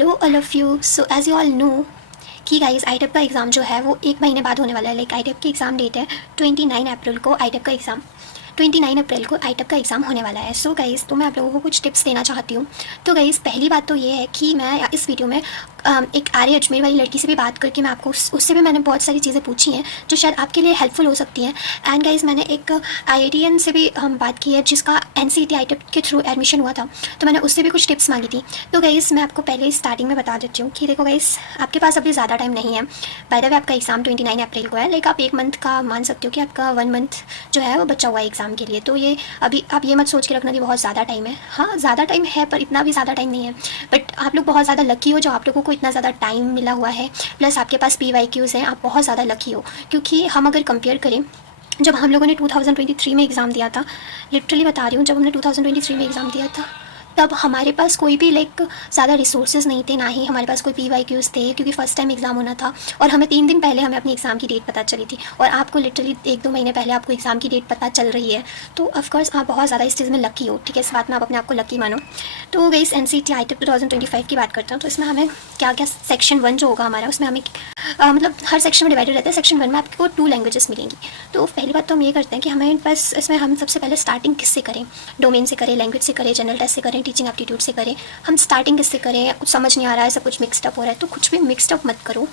Hello all of you. So as you all know कि guys ITEP का exam जो है वो 1 महीने बाद होने वाला है। लाइक आईटेप की एग्ज़ाम डेट है 29 अप्रैल को। आईटेप का एग्ज़ाम 29 अप्रैल को आईटेप का एग्ज़ाम होने वाला है। सो गाइस तो मैं आप लोगों को कुछ टिप्स देना चाहती हूँ। तो गाइस पहली बात तो ये है कि मैं इस वीडियो में एक आर्य अजमेर वाली लड़की से भी बात करके मैं आपको उससे भी मैंने बहुत सारी चीज़ें पूछी हैं जो शायद आपके लिए हेल्पफुल हो सकती हैं। एंड गाइस मैंने एक IITian से भी बात की है जिसका NCET आईटेप के थ्रू एडमिशन हुआ था, तो मैंने उससे भी कुछ टिप्स मांगी थी। तो गाइस मैं आपको पहले स्टार्टिंग में बता देती हूँ कि देखो गाइस आपके पास अभी ज़्यादा टाइम नहीं है। बाय द वे आपका एग्ज़ाम 29 अप्रैल को है। लाइक आप 1 मंथ का मान सकते हो कि आपका 1 मंथ जो है वो बचा हुआ है एग्ज़ाम के लिए। तो ये अभी आप ये मत सोच के रखना कि बहुत ज़्यादा टाइम है। हाँ ज़्यादा टाइम है पर इतना भी ज़्यादा टाइम नहीं है। बट आप लोग बहुत ज़्यादा लकी हो जो आप लोगों को इतना ज़्यादा टाइम मिला हुआ है, प्लस आपके पास PYQs हैं। आप बहुत ज़्यादा लकी हो क्योंकि हम अगर कंपेयर करें जब हम लोगों ने 2023 में एग्ज़ाम दिया था, लिटरली बता रही हूँ, जब हमने 2023 में एग्ज़ाम दिया था तब हमारे पास कोई भी लाइक ज़्यादा रिसोर्सेज नहीं थे, ना ही हमारे पास कोई PYQs थे क्योंकि फ़र्स्ट टाइम एग्ज़ाम होना था। और हमें 3 दिन पहले हमें अपनी एग्ज़ाम की डेट पता चली थी और आपको लिटरली 1-2 महीने पहले आपको एग्ज़ाम की डेट पता चल रही है। तो ऑफकोर्स आप बहुत ज़्यादा इस चीज़ में लकी हो। ठीक है, इस बात में आप अपने आप को लकी मानो। तो गाइस NCET आईटेप 2025 की बात करता हूँ। तो इसमें हमें क्या क्या सेक्शन 1 जो होगा हमारा उसमें हमें मतलब हर सेक्शन में डिवाइडेड रहता है। सेक्शन 1 में आपको 2 लैंग्वेजेस मिलेंगी। तो पहली बात तो हम ये करते हैं कि हमें बस इसमें हम सबसे पहले स्टार्टिंग किससे करें, डोमेन से करें, लैंग्वेज से करें, जनरल टेस्ट से करें, टीचिंग एप्टीट्यूड से करें। हम स्टार्टिंग किससे करें, कुछ समझ नहीं आ रहा है, सब कुछ मिक्सड अप हो रहा है, तो कुछ भी मिक्सड अप मत करो।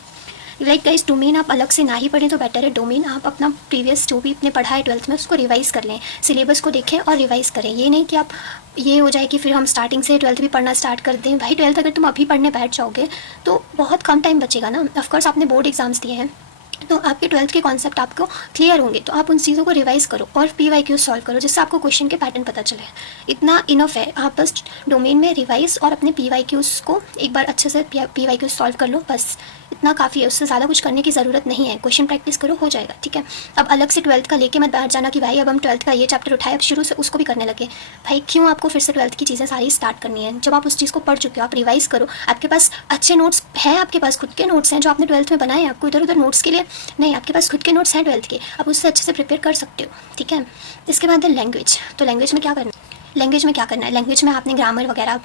लाइक गाइस डोमेन आप अलग से ना ही पढ़ें तो बेटर है। डोमेन आप अपना प्रीवियस जो भी आपने पढ़ा है 12th में उसको रिवाइज़ कर लें, सिलेबस को देखें और रिवाइज़ करें। ये नहीं कि आप ये हो जाए कि फिर हम स्टार्टिंग से 12th भी पढ़ना स्टार्ट कर दें। भाई 12th अगर तुम अभी पढ़ने बैठ जाओगे तो बहुत कम टाइम बचेगा ना। ऑफकोर्स आपने बोर्ड एग्जाम्स दिए हैं तो आपके 12th के कॉन्सेप्ट आपको क्लियर होंगे, तो आप उन चीज़ों को रिवाइज करो और PYQ सॉल्व करो जिससे आपको क्वेश्चन के पैटर्न पता चले। इतना इनफ है। आप बस डोमेन में रिवाइज और अपने PYQs को एक बार अच्छे से PYQ सॉल्व कर लो, बस इतना काफ़ी है। उससे ज़्यादा कुछ करने की ज़रूरत नहीं है। क्वेश्चन प्रैक्टिस करो, हो जाएगा। ठीक है, अब अलग से 12th का लेके मत बैठ जाना कि भाई अब हम 12th का ये चैप्टर उठाए अब शुरू से उसको भी करने लगे। भाई क्यों आपको फिर से 12th की चीज़ें सारी स्टार्ट करनी है जब आप उस चीज़ को पढ़ चुके हो। आप रिवाइज़ करो, आपके पास अच्छे नोट्स हैं, आपके पास खुद के नोट्स हैं जो आपने 12th में बनाए हैं। आपको इधर उधर नोट्स के लिए नहीं, आपके पास खुद के नोट्स हैं 12th के, आप उससे अच्छे से प्रिपेयर कर सकते हो। ठीक है, इसके बाद है लैंग्वेज। तो लैंग्वेज में क्या करना है, लैंग्वेज में आपने ग्रामर वगैरह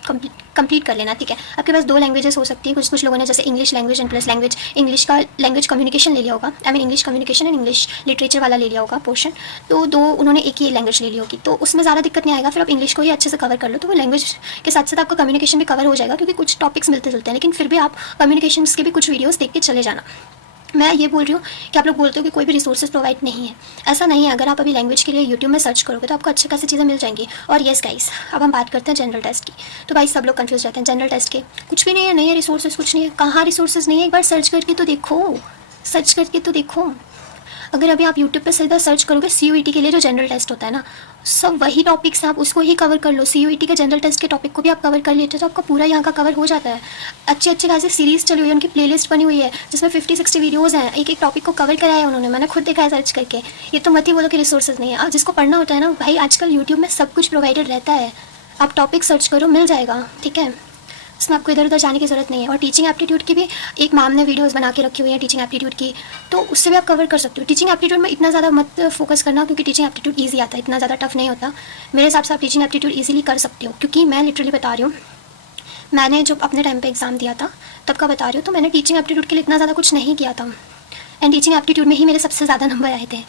कंप्लीट कर लेना। ठीक है, आपके पास 2 लैंग्वेजेस हो सकती है। कुछ लोगों ने जैसे English language and plus language, English का लैंग्वेज कम्युनिकेशन ले लिया होगा, English communication and English literature वाला ले लिया होगा पोर्शन। तो 2 उन्होंने एक ही लैंग्वेज ले ली होगी, तो उसमें ज़्यादा दिक्कत नहीं आएगा। फिर आप इंग्लिश को ही अच्छे से कवर कर लो तो वो लैंग्वेज के साथ साथ आपका कम्युनिकेशन भी कवर हो जाएगा क्योंकि कुछ टॉपिक्स मिलते जुलते हैं। लेकिन फिर भी आप कम्युनिकेशन के भी कुछ वीडियोज़ देख के चले जाना। मैं ये बोल रही हूँ कि आप लोग बोलते हो कि कोई भी रिसोर्सेज प्रोवाइड नहीं है, ऐसा नहीं है। अगर आप अभी लैंग्वेज के लिए यूट्यूब में सर्च करोगे तो आपको अच्छी खासी चीज़ें मिल जाएंगी। और येस गाइस, अब हम बात करते हैं जनरल टेस्ट की। तो भाई सब लोग कंफ्यूज रहते हैं जनरल टेस्ट के, कुछ भी नहीं है, नहीं है रिसोर्सेज, कुछ नहीं है। कहाँ रिसोर्सेज नहीं है, एक बार सर्च करके तो देखो, सर्च करके तो देखो। अगर अभी आप यूट्यूब पे सीधा सर्च करोगे CUET के लिए जो जनरल टेस्ट होता है ना, सब वही टॉपिक्स हैं, आप उसको ही कवर कर लो। CUET के जनरल टेस्ट के टॉपिक को भी आप कवर कर लेते हो तो आपका पूरा यहाँ का कवर हो जाता है। अच्छे खासी सीरीज़ चली हुई है, उनकी प्लेलिस्ट बनी हुई है जिसमें 50-60 वीडियोज़ हैं, एक एक टॉपिक को कवर कराया है उन्होंने। मैंने खुद देखा है सर्च करके। ये तो मत ही बोलो कि रिसोर्सेज नहीं है। आप जिसको पढ़ना होता है ना भाई, आजकल यूट्यूब में सब कुछ प्रोवाइडेड रहता है। आप टॉपिक सर्च करो, मिल जाएगा। ठीक है, इसमें आपको इधर उधर जाने की ज़रूरत नहीं है। और टीचिंग एप्टीट्यूड की भी एक मैम ने वीडियोस बना के रखी हुई है टीचिंग एप्टीट्यूड की, तो उससे भी आप कवर कर सकते हो। टीचिंग एप्टीट्यूड में इतना ज़्यादा मत फोकस करना क्योंकि टीचिंग एप्टीट्यूड ईजी आता है, इतना ज़्यादा टफ नहीं होता। मेरे हिसाब से आप टीचिंग एप्टीट्यूड ईजिली कर सकते हो क्योंकि मैं लिटरली बता रही हूँ, मैंने जब अपने टाइम पर एग्ज़ाम दिया था तब का बता रही हूँ, तो मैंने टीचिंग एप्टीट्यूड के लिए इतना ज़्यादा कुछ नहीं किया था एंड टीचिंग एप्टीट्यूड में ही मेरे सबसे ज़्यादा नंबर आए थे।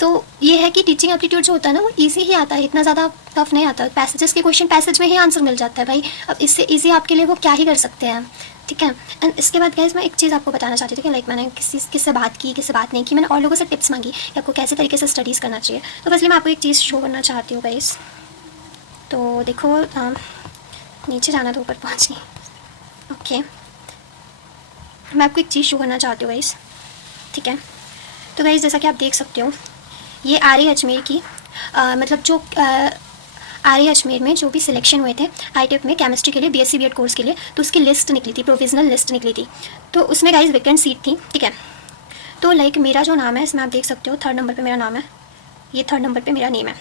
तो ये है कि टीचिंग एप्टीट्यूड जो होता है ना वो इजी ही आता है, इतना ज़्यादा टफ नहीं आता। पैसेजेस के क्वेश्चन पैसेज में ही आंसर मिल जाता है भाई। अब इससे इजी आपके लिए वो क्या ही कर सकते हैं। ठीक है, एंड इसके बाद गाइस मैं एक चीज़ आपको बताना चाहती थी कि लाइक मैंने किससे बात की, किससे बात नहीं की। मैंने और लोगों से टिप्स मांगी कि आपको कैसे तरीके से स्टडीज़ करना चाहिए। तो फर्स्टली मैं आपको एक चीज़ शो करना चाहती हूँ गाइस। तो देखो नीचे जाना तो ऊपर पहुँच गई। ओके, मैं आपको एक चीज़ शो करना चाहती हूँ गाइस। ठीक है, तो गाइस जैसा कि आप देख सकते हो ये आर्य अजमेर की मतलब जो आर्य अजमेर में जो भी सिलेक्शन हुए थे आईटेप में केमिस्ट्री के लिए BSc B.Ed कोर्स के लिए, तो उसकी लिस्ट निकली थी, प्रोविजनल लिस्ट निकली थी। तो उसमें गाइस वैकेंट सीट थी। ठीक है, तो लाइक मेरा जो नाम है इसमें आप देख सकते हो 3rd नंबर पे मेरा नाम है, ये 3rd नंबर पे मेरा नेम है।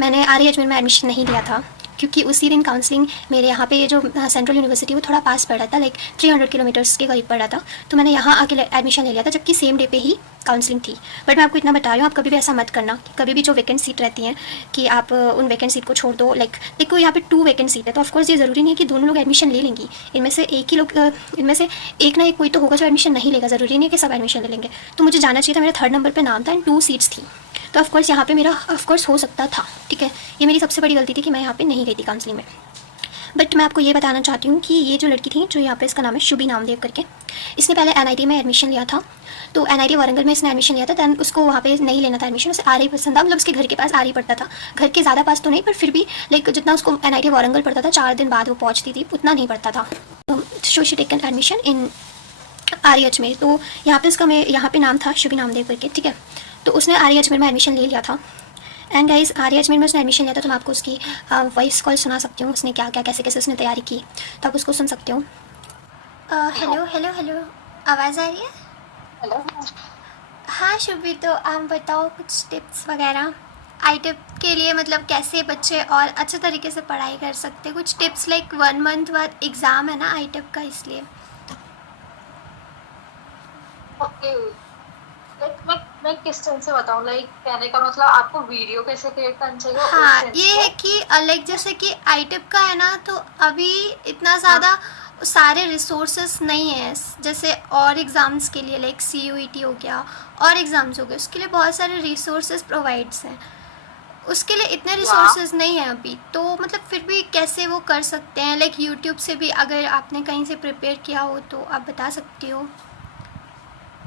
मैंने आर्य अजमेर में एडमिशन नहीं लिया था क्योंकि उसी दिन काउंसलिंग मेरे यहाँ पे जो सेंट्रल यूनिवर्सिटी वो थोड़ा पास पड़ रहा था, लाइक 300 किलोमीटर्स के करीब पड़ रहा था, तो मैंने यहाँ आके एडमिशन ले लिया था, जबकि सेम डे पे ही काउंसलिंग थी। बट मैं आपको इतना बता रही हूँ, आप कभी भी ऐसा मत करना कि कभी भी जो वैकेंट सीट रहती हैं कि आप उन वैकेंट सीट को छोड़ दो। लाइक देखो यहाँ पे 2 वैकेंट सीट है, तो ऑफकोर्स ये ज़रूरी नहीं है कि दोनों लोग एडमिशन ले लेंगी, इनमें से एक ना एक कोई तो होगा जो एडमिशन नहीं लेगा, ज़रूरी नहीं है कि सब एडमिशन ले लेंगे। तो मुझे जाना चाहिए था, मेरा 3rd नंबर पर नाम था एंड 2 सीट्स थी, तो ऑफकोर्स यहाँ पे मेरा ऑफकोर्स हो सकता था, ठीक है। ये मेरी सबसे बड़ी गलती थी कि मैं यहाँ पे नहीं गई थी काउंसलिंग में। बट मैं आपको ये बताना चाहती हूँ कि ये जो लड़की थी, जो यहाँ पे इसका नाम है शुभी नामदेव करके, इसने पहले NIT में एडमिशन लिया था, तो NIT वारंगल में इसने एडमिशन लिया था। दैन उसको वहाँ पे नहीं लेना था एडमिशन, उसे RI पसंद था, मतलब उसके घर के पास RI पड़ता था, घर के ज़्यादा पास तो नहीं, पर फिर भी लाइक जितना उसको NIT वारंगल पड़ता था 4 दिन बाद वो पहुँचती थी, उतना नहीं पड़ता था। So she taken admission in RI Ajmer. तो यहाँ पे उसका यहाँ पे नाम था शुभी नामदेव करके, ठीक है। तो उसने RI अजमेर में एडमिशन ले लिया था एंड गाइस RI अजमेर में उसने एडमिशन लिया था, तो मैं आपको उसकी वॉइस कॉल सुना सकती हूँ, उसने क्या क्या कैसे कैसे उसने तैयारी की, तो आप उसको सुन सकते हो। हेलो हेलो हेलो, आवाज़ आ रही है? हेलो। हाँ शुभी, तो आप बताओ कुछ टिप्स वगैरह ITIP के लिए, मतलब कैसे बच्चे और अच्छे तरीके से पढ़ाई कर सकते हैं, कुछ टिप्स। लाइक 1 मंथ बाद एग्ज़ाम है ना ITIP का, इसलिए। ओके, लाइक मैं किस तरह से बताऊँ, लाइक कहने का मतलब आपको वीडियो कैसे क्रिएट करना चाहिए हाँ, ये है कि लाइक जैसे कि ITIP का है ना, तो अभी इतना ज़्यादा सारे रिसोर्सेस नहीं है जैसे और एग्ज़ाम्स के लिए, लाइक CUET हो गया और एग्ज़ाम्स हो गए, उसके लिए बहुत सारे रिसोर्सेज प्रोवाइड्स हैं, उसके लिए इतने रिसोर्सेज नहीं है अभी। तो मतलब फिर भी कैसे वो कर सकते हैं, लाइक यूट्यूब से भी अगर आपने कहीं से प्रिपेयर किया हो तो आप बता सकती हो।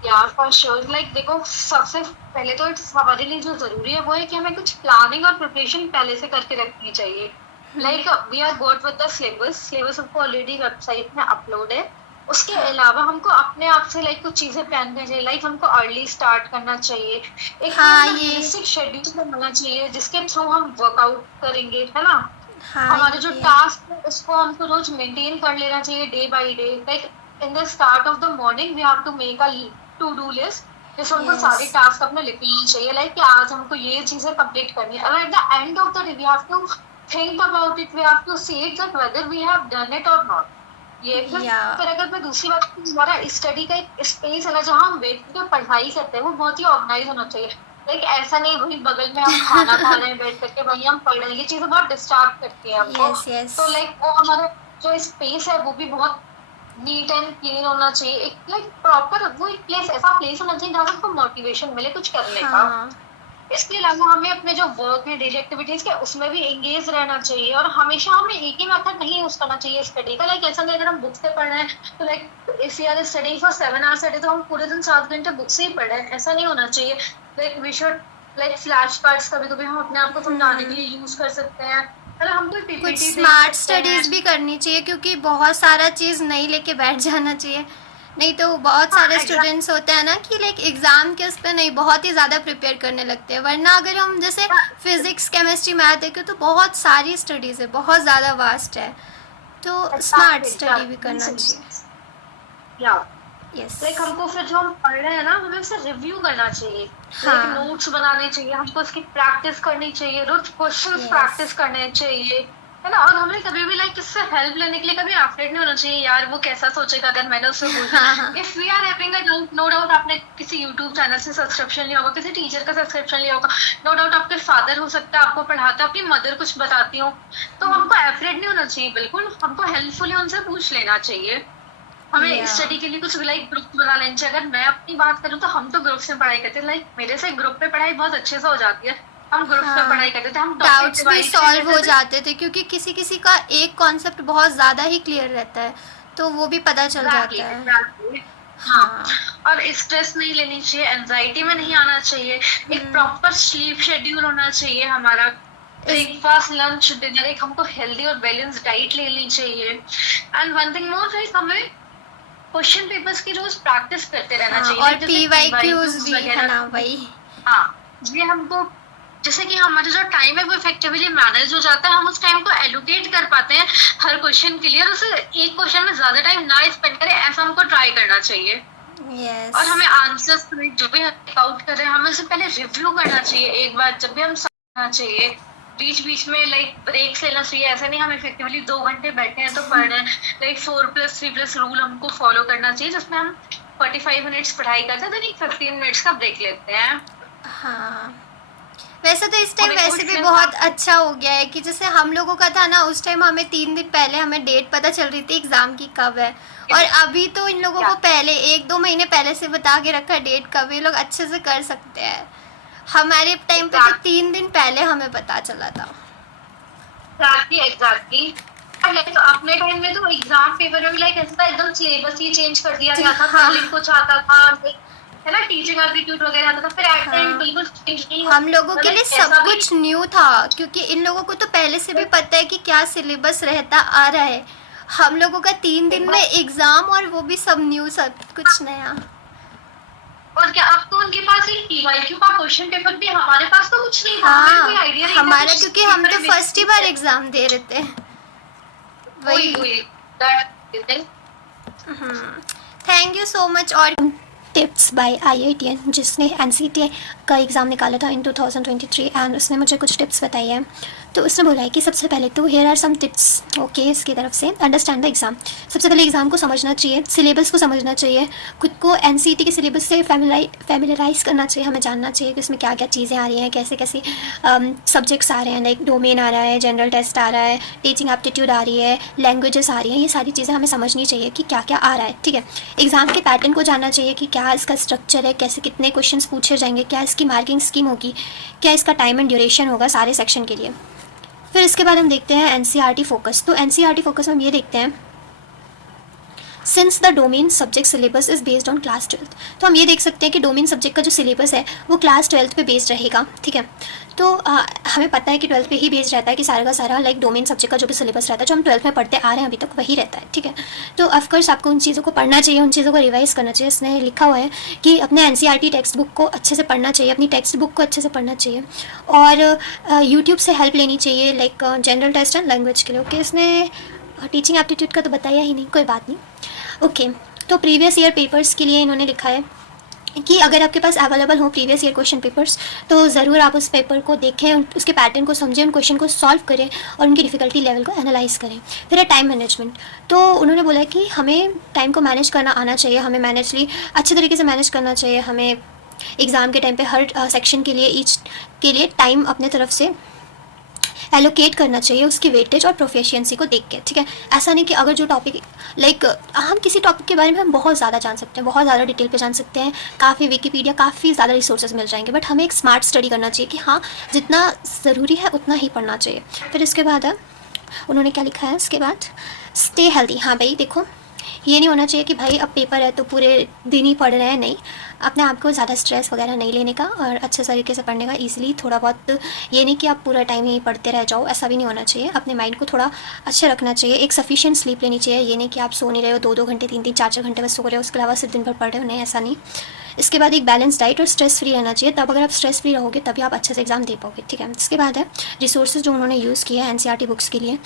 यार फॉर श्योर, लाइक देखो सबसे पहले तो हमारे लिए जो जरूरी है वो है कि हमें कुछ प्लानिंग और प्रिपरेशन पहले से करके रखनी चाहिए। Like we are got with the syllabus हमको ऑलरेडी वेबसाइट में अपलोड है। उसके अलावा हमको अपने आप से लाइक कुछ चीजें प्लान करनी चाहिए, लाइक हमको अर्ली स्टार्ट करना चाहिए, एक हाँ, ये रियलिस्टिक शेड्यूल बनाना चाहिए जिसके थ्रू हम वर्कआउट करेंगे, है ना। हाँ हमारे जो ये टास्क है उसको हमको रोज मेंटेन कर लेना चाहिए day by day. Like in the start of the morning we have to make a to do list, जिसमें हमको सारे यस टास्क अपने लिखने चाहिए, लाइक कि आज हमको ये चीजें कंप्लीट करनी है। At the end of the day we have to think about it, we have to see it that whether we have done it और नॉट। ये या फिर अगर मैं दूसरी बात करूं, हमारा स्टडी का एक स्पेस है ना जहाँ हम बैठ के पढ़ाई करते हैं, वो बहुत ही ऑर्गेनाइज होना चाहिए। लाइक ऐसा नहीं भाई बगल में हम खाना खा रहे हैं बैठ करके भाई हम पढ़ रहे हैं, ये चीजें बहुत डिस्टर्ब करती है हमको। यस यस तो लाइक वो हमारा जो स्पेस है वो भी बहुत नीट एंड क्लीन होना चाहिए, एक लाइक प्रॉपर वो एक प्लेस, ऐसा प्लेस होना चाहिए जहाँ हमको मोटिवेशन मिले कुछ करने का। हाँ इसके अलावा हमें अपने जो वर्क है डेली एक्टिविटीज के उसमें भी एंगेज रहना चाहिए, और हमेशा हमें एक ही मेथड नहीं यूज करना चाहिए स्टडी का। लाइक ऐसा नहीं अगर हम बुक्स से पढ़ रहे हैं तो like if you are studying for 7 hours a day तो हम पूरे दिन 7 घंटे बुक से ही पढ़ रहे हैं, ऐसा नहीं होना चाहिए। Like we should like flash cards कभी कभी हम अपने आप को समझाने के लिए यूज कर सकते हैं, मतलब हम कोई कुछ पीपीटी स्मार्ट स्टडीज़ भी करनी चाहिए, क्योंकि बहुत सारा चीज़ नहीं लेके बैठ जाना चाहिए, नहीं तो बहुत सारे स्टूडेंट्स होते हैं ना कि लाइक एग्ज़ाम के उस पर नहीं बहुत ही ज़्यादा प्रिपेयर करने लगते हैं। वरना अगर हम जैसे फिज़िक्स केमिस्ट्री मैथ देखें तो बहुत सारी स्टडीज़ है, बहुत ज़्यादा वास्ट है, तो स्मार्ट स्टडी भी करना चाहिए। या यस लाइक हमको फिर जो हम पढ़ रहे हैं ना हमें उसे रिव्यू करना चाहिए, हाँ नोट्स बनाने चाहिए, हमको उसकी प्रैक्टिस करनी चाहिए, रोज क्वेश्चंस Yes. प्रैक्टिस करने चाहिए, है ना। और हमें कभी भी लाइक इससे हेल्प लेने के लिए कभी अफ्रेड नहीं होना चाहिए यार वो कैसा सोचेगा अगर मैंने उससे पूछा। हाँ if we are having a doubt, no doubt आपने किसी यूट्यूब चैनल से सब्सक्रिप्शन लिया होगा, किसी टीचर का सब्सक्रिप्शन लिया होगा, नो डाउट आपके फादर हो सकता है आपको पढ़ाते, आपकी मदर कुछ बताती हो, तो हमको अफ्रेड नहीं होना चाहिए, बिल्कुल हमको हेल्पफुली उनसे पूछ लेना चाहिए। हमें Yeah. स्टडी के लिए कुछ लाइक ग्रुप बना लेना चाहिए। अगर मैं अपनी बात करूँ तो हम तो ग्रुप से पढ़ाई करते हैं, लाइक मेरे से ग्रुप पे पढ़ाई बहुत अच्छे से हो जाती है, हम ग्रुप में हाँ पढ़ाई करते थे, हम डाउट्स भी divide कर सॉल्व हो लेते थे। जाते थे, क्योंकि किसी किसी का एक कॉन्सेप्ट बहुत ज़्यादा ही क्लियर रहता है, तो वो भी पता चल Exactly, जाता है। exactly. हाँ, और स्ट्रेस नहीं लेनी चाहिए, एंजाइटी में नहीं आना चाहिए, एक प्रॉपर स्लीप शेड्यूल होना चाहिए हमारा, ब्रेकफास्ट लंच डिनर, एक हमको हेल्दी और बैलेंस डाइट लेनी चाहिए। एंड वन थिंग मोर है हमें क्वेश्चन पेपर्स की रोज प्रैक्टिस करते रहना हाँ, चाहिए, और जैसे PYQs भी है वगैरह। ना वही। हाँ, ये हमको जैसे कि हमारा जो टाइम है वो इफेक्टिवली मैनेज हो जाता है, हम उस टाइम को एलोकेट कर पाते हैं हर क्वेश्चन के लिए, और उसे एक क्वेश्चन में ज्यादा टाइम ना स्पेंड करें, ऐसा हमको ट्राई करना चाहिए। यस और हमें आंसर्स जो भी आउट कर रहे हैं हमें उसे पहले रिव्यू करना चाहिए, एक बार जब भी हम समझना चाहिए। बीच बीच में लाइक ब्रेक्स लेना चाहिए। ऐसा नहीं हम इफेक्टिवली 2 घंटे बैठे हैं तो पढ़ रहे हैं। लाइक 4+3+ रूल हमको फॉलो करना चाहिए, जिसमें हम 45 मिनट्स पढ़ाई करते हैं, देन एक 15 मिनट्स का ब्रेक लेते हैं। हाँ, वैसे तो इस टाइम और वैसे भी कुछ बहुत अच्छा हो गया है कि जैसे हम लोगों का था ना, उस टाइम हमें 3 दिन पहले हमें डेट पता चल रही थी एग्ज़ाम की कब है, और अभी तो इन लोगों को पहले 1-2 महीने पहले से बता के रखा है डेट कब है, ये लोग अच्छे से कर सकते हैं। हमारे टाइम पे तो 3 दिन पहले हमें पता चला था। एग्जैक्टली। लाइक अपने टाइम में तो एग्जाम पेपर में भी लाइक ऐसा था, एकदम सिलेबस ही चेंज कर दिया गया था। हाँ। पहले कुछ आता था, है ना, टीचिंग एप्टीट्यूड वगैरह आता था, फिर एट टाइम हाँ। बिल्कुल चेंज नहीं हुआ। हम लोगों के लिए मतलब सब ऐसा भी- कुछ न्यू था, क्योंकि इन लोगों को तो पहले से भी पता है कि क्या सिलेबस रहता आ रहा है। हम लोगों का 3 दिन में एग्ज़ाम, और वो भी सब न्यू, सब कुछ नया। और क्या, अब तो उनके पास एक टीवाईक्यू का क्वेश्चन पेपर भी, हमारे पास तो कुछ नहीं था, हमें कोई आइडिया नहीं था हमारा, कि क्योंकि हम तो पेपर फर्स्ट ही बार एग्ज़ाम दे रहे थे। वही। Thank you so much. और टिप्स बाय IITN, जिसने NCTA का एग्ज़ाम निकाला था इन 2023, एंड उसने मुझे कुछ टिप्स बताई है। तो उसने बोला है कि सबसे पहले तो here are some tips okay इसकी तरफ से। अंडरस्टैंड द एग्ज़ाम, सबसे पहले एग्ज़ाम को समझना चाहिए, सिलेबस को समझना चाहिए, खुद को NCET के सिलेबस से फैमिलराइज करना चाहिए। हमें जानना चाहिए कि उसमें क्या क्या चीज़ें आ रही हैं, कैसे कैसे सब्जेक्ट्स आ रहे हैं, लाइक डोमेन आ रहा है, जनरल टेस्ट आ रहा है, टीचिंग एप्टीट्यूड आ रही है, लैंग्वेजेस आ रही हैं। ये सारी चीज़ें हमें समझनी चाहिए कि क्या क्या आ रहा है, ठीक है। एग्ज़ाम के पैटर्न को जानना चाहिए कि क्या इसका स्ट्रक्चर है, कैसे कितने क्वेश्चंस पूछे जाएंगे, क्या इसकी मार्किंग स्कीम होगी, क्या इसका टाइम एंड ड्यूरेशन होगा सारे सेक्शन के लिए। फिर इसके बाद हम देखते हैं NCERT फोकस। तो NCERT फोकस में हम ये देखते हैं, since the domain subject syllabus is based on class 12th। तो हम ये देख सकते हैं कि डोमेन सब्जेक्ट का जो सिलेबस है वो क्लास 12th पे बेस्ड रहेगा, ठीक है। तो हमें पता है कि 12th पे ही बेस्ड रहता है कि सारा का सारा लाइक डोमेन सब्जेक्ट का जो भी सिलेबस रहता है, जो हम 12th में पढ़ते आ रहे हैं अभी तक, वही रहता है, ठीक है। तो ऑफकोर्स आपको उन चीज़ों को पढ़ना चाहिए, उन चीज़ों को रिवाइज करना चाहिए। इसने लिखा हुआ है कि अपने NCERT टेक्स्ट बुक को अच्छे से पढ़ना चाहिए, अपनी टेक्स्ट बुक को अच्छे से पढ़ना चाहिए, और यूट्यूब से हेल्प लेनी चाहिए, like general test and language के लिए। ओके, इसने टीचिंग एप्टीट्यूड का तो बताया ही नहीं, कोई बात नहीं। ओके, तो प्रीवियस ईयर पेपर्स के लिए इन्होंने लिखा है कि अगर आपके पास अवेलेबल हो प्रीवियस ईयर क्वेश्चन पेपर्स, तो ज़रूर आप उस पेपर को देखें, उसके पैटर्न को समझें, उन क्वेश्चन को सॉल्व करें और उनकी डिफ़िकल्टी लेवल को एनालाइज करें। फिर है टाइम मैनेजमेंट। तो उन्होंने बोला कि हमें टाइम को मैनेज करना आना चाहिए, हमें मैनेजली अच्छे तरीके से मैनेज करना चाहिए। हमें एग्ज़ाम के टाइम पे हर सेक्शन के लिए ईच के लिए टाइम अपने तरफ से एलोकेट करना चाहिए, उसकी वेटेज और प्रोफिशिएंसी को देख के, ठीक है। ऐसा नहीं कि अगर जो टॉपिक लाइक हम किसी टॉपिक के बारे में हम बहुत ज़्यादा जान सकते हैं, बहुत ज़्यादा डिटेल पे जान सकते हैं, काफ़ी विकीपीडिया, काफ़ी ज़्यादा रिसोर्सेज मिल जाएंगे, बट हमें एक स्मार्ट स्टडी करना चाहिए कि हाँ, जितना ज़रूरी है उतना ही पढ़ना चाहिए। फिर इसके बाद उन्होंने क्या लिखा है इसके बाद, स्टे हेल्दी। हाँ भाई देखो, ये नहीं होना चाहिए कि भाई अब पेपर है तो पूरे दिन ही पढ़ रहे हैं, नहीं, अपने आप को ज़्यादा स्ट्रेस वगैरह नहीं लेने का और अच्छे तरीके से पढ़ने का। ईजिली थोड़ा बहुत, ये नहीं कि आप पूरा टाइम ही पढ़ते रह जाओ, ऐसा भी नहीं होना चाहिए। अपने माइंड को थोड़ा अच्छा रखना चाहिए, एक सफिशिएंट स्लीप लेनी चाहिए। ये नहीं कि आप सो नहीं रहे हो 2-2 घंटे, 3-3, 4-4 घंटे बस सो रहे हो, उसके अलावा सिर्फ दिन भर पढ़ रहे हो, नहीं, ऐसा नहीं। इसके बाद एक बैलेंस डाइट और स्ट्रेस फ्री रहना चाहिए, तब अगर आप स्ट्रेस फ्री रहोगे तभी आप अच्छे से एग्जाम दे पाओगे, ठीक है। इसके बाद है रिसोर्सेज जो उन्होंने यूज़ किया है NCERT बुक्स के लिए।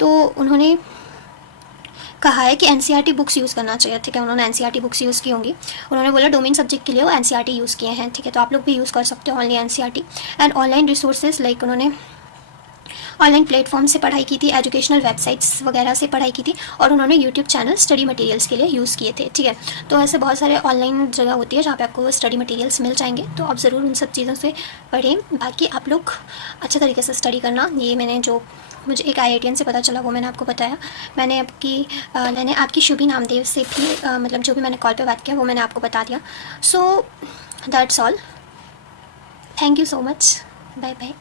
तो उन्होंने कहा है कि NCERT बुक्स यूज़ करना चाहिए, ठीक है। उन्होंने NCERT बुक्स यूज़ की होंगी, उन्होंने बोला डोमेन सब्जेक्ट के लिए वो NCERT यूज़ किए हैं, ठीक है। तो आप लोग भी यूज़ कर सकते हो only NCERT and online resources, like उन्होंने ऑनलाइन प्लेटफॉर्म से पढ़ाई की थी, एजुकेशनल वेबसाइट्स वगैरह से पढ़ाई की थी, और उन्होंने यूट्यूब चैनल स्टडी मटेरियल्स के लिए यूज़ किए थे, ठीक है। तो ऐसे बहुत सारे ऑनलाइन जगह होती है जहाँ पे आपको स्टडी मटेरियल्स मिल जाएंगे, तो आप ज़रूर उन सब चीज़ों से पढ़ें। बाकी आप लोग अच्छे तरीके से स्टडी करना। ये मैंने जो मुझे एक IITN से पता चला वो मैंने आपको बताया। मैंने आपकी शुभी नामदेव से भी मतलब जो भी मैंने कॉल पे बात किया वो मैंने आपको बता दिया। So that's all, thank you so much, bye bye.